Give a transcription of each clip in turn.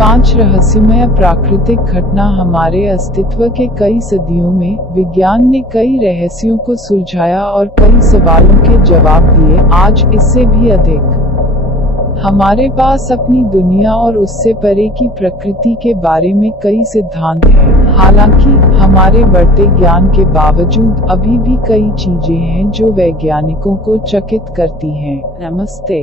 5 रहस्यमय प्राकृतिक घटना। हमारे अस्तित्व के कई सदियों में विज्ञान ने कई रहस्यों को सुलझाया और कई सवालों के जवाब दिए। आज इससे भी अधिक हमारे पास अपनी दुनिया और उससे परे की प्रकृति के बारे में कई सिद्धांत हैं। हालांकि हमारे बढ़ते ज्ञान के बावजूद अभी भी कई चीजें हैं जो वैज्ञानिकों को चकित करती हैं। नमस्ते,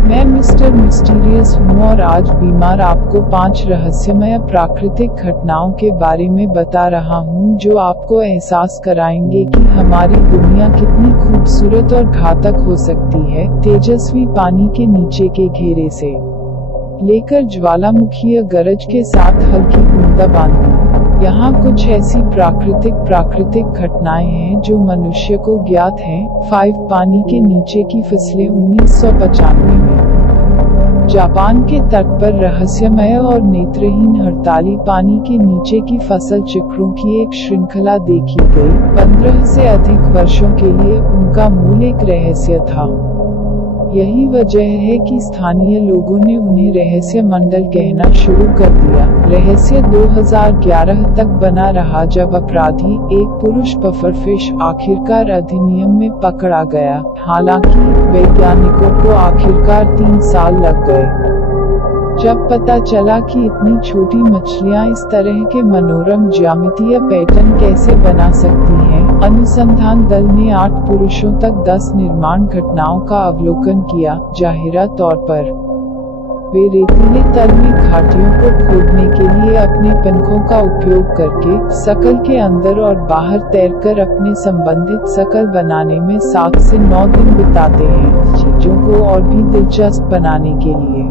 मैं मिस्टर मिस्टीरियस हूँ और आज बीमार आपको 5 रहस्यमय प्राकृतिक घटनाओं के बारे में बता रहा हूँ जो आपको एहसास कराएंगे कि हमारी दुनिया कितनी खूबसूरत और घातक हो सकती है। तेजस्वी पानी के नीचे के घेरे से लेकर ज्वालामुखीय गरज के साथ हल्की बूंदाबांदी, यहाँ कुछ ऐसी प्राकृतिक घटनाएं हैं जो मनुष्य को ज्ञात हैं। 5 पानी के नीचे की फिसलें। 1995 में जापान के तट पर रहस्यमय और नेत्रहीन हड़ताली पानी के नीचे की फसल चित्रों की एक श्रृंखला देखी गई। 15 से अधिक वर्षों के लिए उनका मूल एक रहस्य था। यही वजह है कि स्थानीय लोगों ने उन्हें रहस्य मंडल कहना शुरू कर दिया। रहस्य 2011 तक बना रहा जब अपराधी, एक पुरुष पफरफिश, आखिरकार अधिनियम में पकड़ा गया। हालांकि वैज्ञानिकों को आखिरकार 3 साल लग गए जब पता चला कि इतनी छोटी मछलियां इस तरह के मनोरम ज्यामितीय पैटर्न कैसे बना सकती हैं। अनुसंधान दल ने 8 पुरुषों तक 10 निर्माण घटनाओं का अवलोकन किया। जाहिरा तौर पर वे रेतीले तल में घाटियों को खोदने के लिए अपने पंखों का उपयोग करके शकल के अंदर और बाहर तैरकर अपने संबंधित शकल बनाने में 7 से 9 दिन बिताते हैं। चीजों को और भी दिलचस्प बनाने के लिए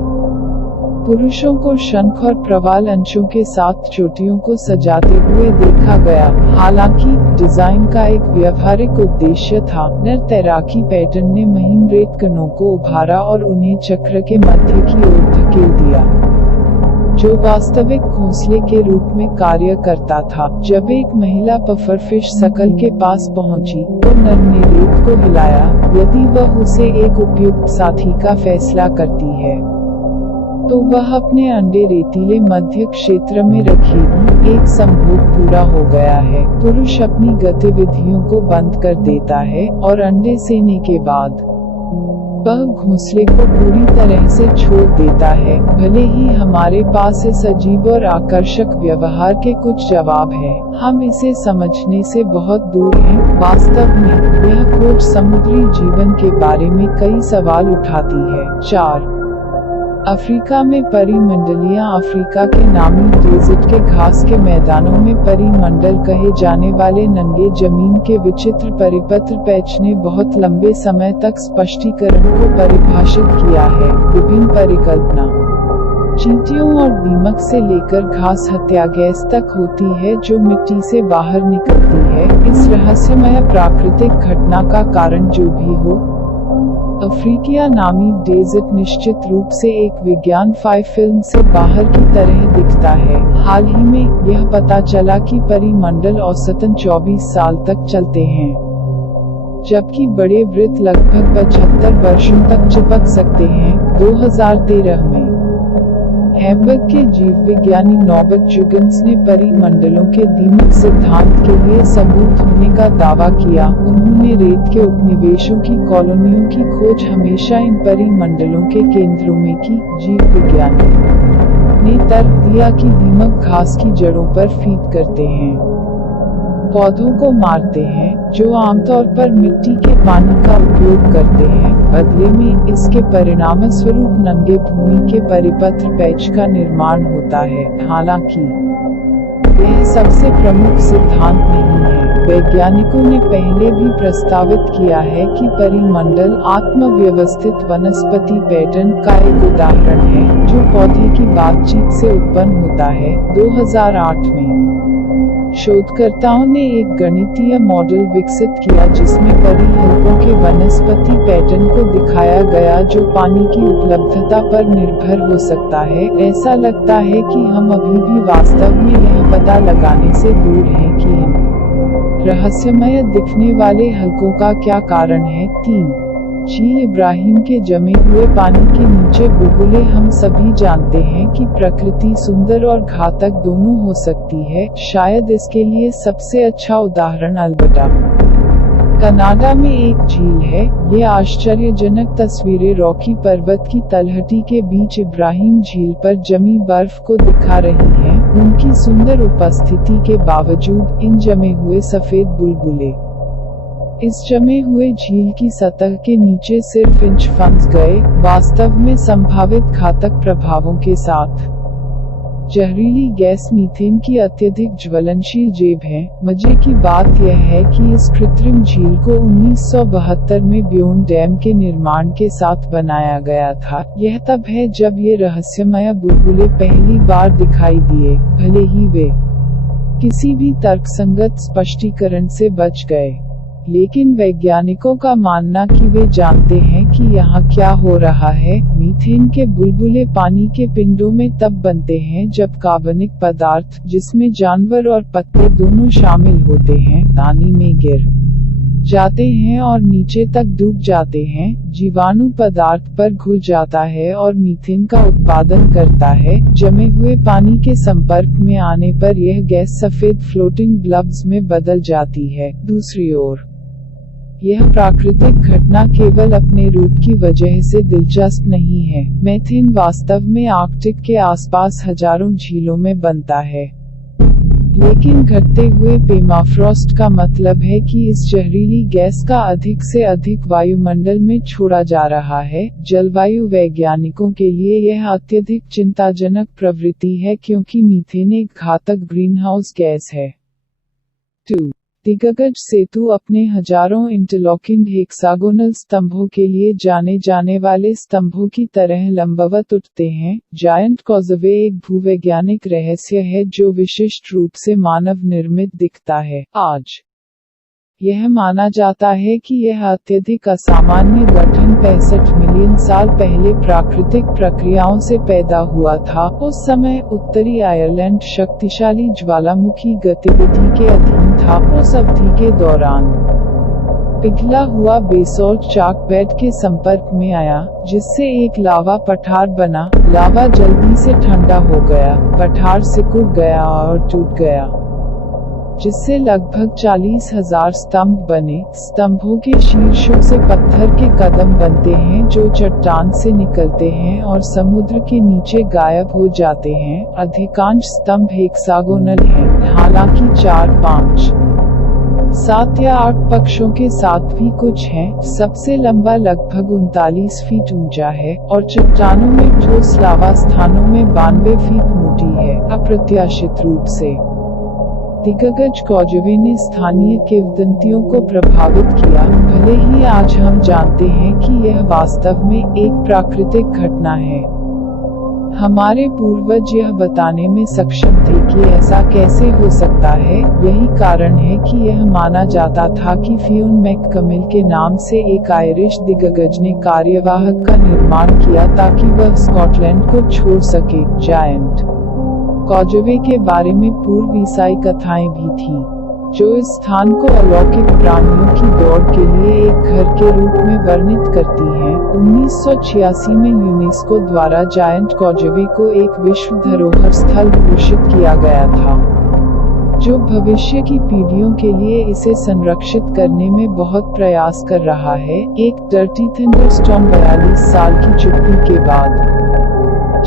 पुरुषों को शंख और प्रवाल अंशों के साथ चोटियों को सजाते हुए देखा गया। हालांकि डिजाइन का एक व्यवहारिक उद्देश्य था। नर तैराकी पैटर्न ने महीन रेत कणों को उभारा और उन्हें चक्र के मध्य की ओर धकेल दिया, जो वास्तविक घोंसले के रूप में कार्य करता था। जब एक महिला पफरफिश शकल के पास पहुंची तो नर ने रेत को हिलाया। यदि वह उसे एक उपयुक्त साथी का फैसला करती है तो वह अपने अंडे रेतीले मध्य क्षेत्र में रखेगी। एक संभोग पूरा हो गया है। पुरुष अपनी गतिविधियों को बंद कर देता है और अंडे सेने के बाद वह घोंसले को पूरी तरह से छोड़ देता है। भले ही हमारे पास इस अजीब और आकर्षक व्यवहार के कुछ जवाब हैं, हम इसे समझने से बहुत दूर हैं। वास्तव में यह खोज समुद्री जीवन के बारे में कई सवाल उठाती है। 4 अफ्रीका में परिमंडलियां। अफ्रीका के नामी डेजर्ट के घास के मैदानों में परिमंडल कहे जाने वाले नंगे जमीन के विचित्र परिपत्र पैच ने बहुत लंबे समय तक स्पष्टीकरण को परिभाषित किया है। विभिन्न परिकल्पना चींटियों और दीमक से लेकर घास हत्या गैस तक होती है जो मिट्टी से बाहर निकलती है। इस रहस्यमय प्राकृतिक घटना का कारण जो भी हो, अफ्रीकिया नामी डेजर्ट निश्चित रूप से एक विज्ञान फिल्म से बाहर की तरह दिखता है। हाल ही में यह पता चला कि परिमंडल औसतन 24 साल तक चलते हैं, जबकि बड़े वृत्त लगभग 75 वर्षों तक चिपक सकते हैं। 2013 में हैम्बर्ग के जीव विज्ञानी नॉर्बर्ट जुगन्स ने परिमंडलों के दीमक सिद्धांत के लिए सबूत होने का दावा किया। उन्होंने रेत के उपनिवेशों की कॉलोनियों की खोज हमेशा इन परिमंडलों के केंद्रों में की। जीव विज्ञानी ने तर्क दिया कि दीमक घास की जड़ों पर फीड करते हैं, पौधों को मारते हैं, जो आमतौर पर मिट्टी के पानी का उपयोग करते हैं। बदले में इसके परिणामस्वरूप नंगे भूमि के परिपत्र पैच का निर्माण होता है। हालांकि यह सबसे प्रमुख सिद्धांत नहीं है। वैज्ञानिकों ने पहले भी प्रस्तावित किया है कि परिमंडल आत्म-व्यवस्थित वनस्पति पैटर्न का एक उदाहरण है जो पौधे की बातचीत से उत्पन्न होता है। 2008 में शोधकर्ताओं ने एक गणितीय मॉडल विकसित किया जिसमें परिहल्कों के वनस्पति पैटर्न को दिखाया गया जो पानी की उपलब्धता पर निर्भर हो सकता है। ऐसा लगता है कि हम अभी भी वास्तव में यह पता लगाने से दूर हैं कि इन रहस्यमय दिखने वाले हल्कों का क्या कारण है। 3 झील इब्राहिम के जमे हुए पानी के नीचे बुलबुले। हम सभी जानते हैं कि प्रकृति सुंदर और घातक दोनों हो सकती है। शायद इसके लिए सबसे अच्छा उदाहरण अल्बर्टा, कनाडा में एक झील है। ये आश्चर्यजनक तस्वीरें रॉकी पर्वत की तलहटी के बीच इब्राहिम झील पर जमी बर्फ को दिखा रही हैं। उनकी सुंदर उपस्थिति के बावजूद इन जमे हुए सफेद बुलबुले इस जमे हुए झील की सतह के नीचे सिर्फ इंच फंस गए, वास्तव में संभावित घातक प्रभावों के साथ। जहरीली गैस मीथेन की अत्यधिक ज्वलनशील जेब है। मजे की बात यह है कि इस कृत्रिम झील को 1972 में ब्योन डैम के निर्माण के साथ बनाया गया था। यह तब है जब ये रहस्यमय बुलबुले पहली बार दिखाई दिए, भले ही वे किसी भी तर्कसंगत स्पष्टीकरण से बच गए। लेकिन वैज्ञानिकों का मानना कि वे जानते हैं कि यहाँ क्या हो रहा है। मीथेन के बुलबुले पानी के पिंडों में तब बनते हैं जब कार्बनिक पदार्थ, जिसमें जानवर और पत्ते दोनों शामिल होते हैं, पानी में गिर जाते हैं और नीचे तक डूब जाते हैं। जीवाणु पदार्थ पर घुल जाता है और मीथेन का उत्पादन करता है। जमे हुए पानी के संपर्क में आने पर यह गैस सफेद फ्लोटिंग ब्लब्स में बदल जाती है। दूसरी ओर, यह प्राकृतिक घटना केवल अपने रूप की वजह से दिलचस्प नहीं है। मीथेन वास्तव में आर्कटिक के आसपास हजारों झीलों में बनता है। लेकिन घटते हुए पेमाफ्रॉस्ट का मतलब है कि इस जहरीली गैस का अधिक से अधिक वायुमंडल में छोड़ा जा रहा है। जलवायु वैज्ञानिकों के लिए यह अत्यधिक चिंताजनक प्रवृत्ति है क्योंकि मीथेन एक घातक ग्रीनहाउस गैस है। 2. दिग्गज सेतु अपने हजारों इंटरलॉकिंग हेक्सागोनल स्तंभों के लिए जाने जाने वाले स्तंभों की तरह लंबवत उठते हैं। जायंट कॉजवे एक भूवैज्ञानिक रहस्य है जो विशिष्ट रूप से मानव निर्मित दिखता है। आज यह माना जाता है कि यह अत्यधिक असामान्य गठन 65 मिलियन साल पहले प्राकृतिक प्रक्रियाओं से पैदा हुआ था। उस समय उत्तरी आयरलैंड शक्तिशाली ज्वालामुखी गतिविधि के अधीन था। उस अवधि के दौरान पिघला हुआ बेसॉल्ट चाक बेड के संपर्क में आया, जिससे एक लावा पठार बना। लावा जल्दी से ठंडा हो गया, पठार सिकुड़ गया और टूट गया, जिससे लगभग 40,000 स्तंभ बने। स्तंभों के शीर्षों से पत्थर के कदम बनते हैं जो चट्टान से निकलते हैं और समुद्र के नीचे गायब हो जाते हैं। अधिकांश स्तंभ हेक्सागोनल हैं, हालांकि 4, 5, 7 या 8 पक्षों के साथ भी कुछ हैं। सबसे लंबा लगभग 39 फीट ऊंचा है और चट्टानों में ठोस लावा स्थानों में 92 फीट मोटी है। अप्रत्याशित रूप से दिग्गज कॉजवे ने स्थानीय किंवदंतियों को प्रभावित किया, भले ही आज हम जानते हैं कि यह वास्तव में एक प्राकृतिक घटना है। हमारे पूर्वज यह बताने में सक्षम थे कि ऐसा कैसे हो सकता है। यही कारण है कि यह माना जाता था कि फियोन मैककमिल के नाम से एक आयरिश दिग्गज ने कार्यवाहक का निर्माण किया ताकि वह स्कॉटलैंड को छोड़ सके। जायंट कॉजवे के बारे में पूर्व ईसाई कथाएं भी थीं, जो इस स्थान को अलौकिक प्राणियों की दौड़ के लिए एक घर के रूप में वर्णित करती हैं। 1986 में यूनेस्को द्वारा जायंट कॉजवे को एक विश्व धरोहर स्थल घोषित किया गया था, जो भविष्य की पीढ़ियों के लिए इसे संरक्षित करने में बहुत प्रयास कर रहा है। एक डर्टी थंडरस्टॉर्म 42 साल की चुप्पी के बाद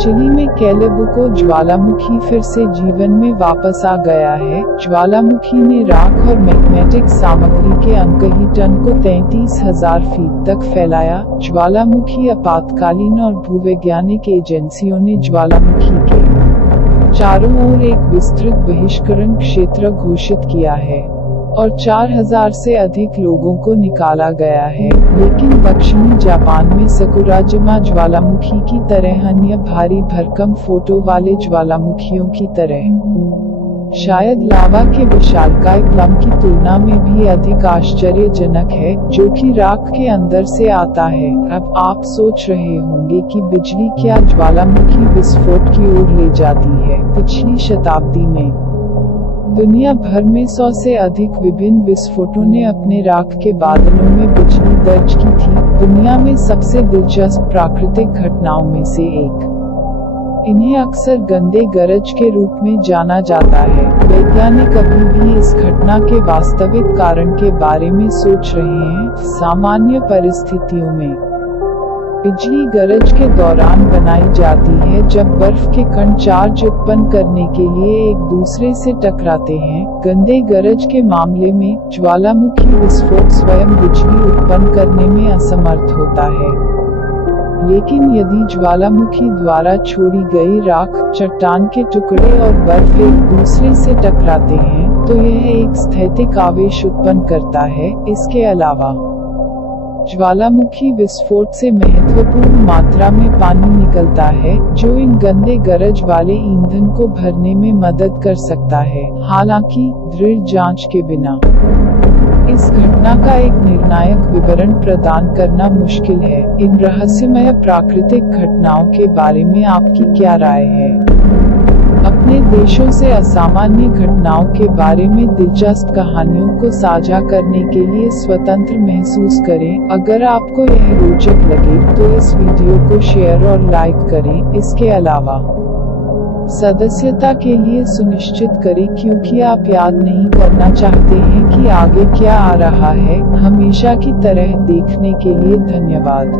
चिली में कैलेबुको ज्वालामुखी फिर से जीवन में वापस आ गया है। ज्वालामुखी ने राख और मैग्नेटिक सामग्री के अनकही टन को 33,000 फीट तक फैलाया। ज्वालामुखी आपातकालीन और भूवैज्ञानिक एजेंसियों ने ज्वालामुखी के चारों ओर एक विस्तृत बहिष्करण क्षेत्र घोषित किया है और 4,000 से अधिक लोगों को निकाला गया है। लेकिन दक्षिणी जापान में सकुराजिमा ज्वालामुखी की तरह अन्य भारी भरकम फोटो वाले ज्वालामुखियों की तरह शायद लावा के विशालकाय प्लम की तुलना में भी अधिक आश्चर्यजनक है, जो कि राख के अंदर से आता है। अब आप सोच रहे होंगे कि बिजली क्या ज्वालामुखी विस्फोट की ओर ले जाती है। पिछली शताब्दी में दुनिया भर में 100 से अधिक विभिन्न विस्फोटों ने अपने राख के बादलों में बिजली दर्ज की थी। दुनिया में सबसे दिलचस्प प्राकृतिक घटनाओं में से एक। इन्हें अक्सर गंदे गरज के रूप में जाना जाता है। वैज्ञानिक अभी भी इस घटना के वास्तविक कारण के बारे में सोच रहे हैं। सामान्य परिस्थितियों में बिजली गरज के दौरान बनाई जाती है जब बर्फ के कण चार्ज उत्पन्न करने के लिए एक दूसरे से टकराते हैं। गंदे गरज के मामले में ज्वालामुखी विस्फोट स्वयं बिजली उत्पन्न करने में असमर्थ होता है, लेकिन यदि ज्वालामुखी द्वारा छोड़ी गई राख, चट्टान के टुकड़े और बर्फ एक दूसरे से टकराते हैं, तो यह एक स्थैतिक आवेश उत्पन्न करता है। इसके अलावा ज्वालामुखी विस्फोट से महत्वपूर्ण मात्रा में पानी निकलता है, जो इन गंदे गरज वाले ईंधन को भरने में मदद कर सकता है, हालांकि दृढ़ जांच के बिना। इस घटना का एक निर्णायक विवरण प्रदान करना मुश्किल है। इन रहस्यमय प्राकृतिक घटनाओं के बारे में आपकी क्या राय है? अपने देशों से असामान्य घटनाओं के बारे में दिलचस्प कहानियों को साझा करने के लिए स्वतंत्र महसूस करें। अगर आपको यह रोचक लगे तो इस वीडियो को शेयर और लाइक करें। इसके अलावा सदस्यता के लिए सुनिश्चित करें, क्योंकि आप याद नहीं करना चाहते हैं कि आगे क्या आ रहा है। हमेशा की तरह देखने के लिए धन्यवाद।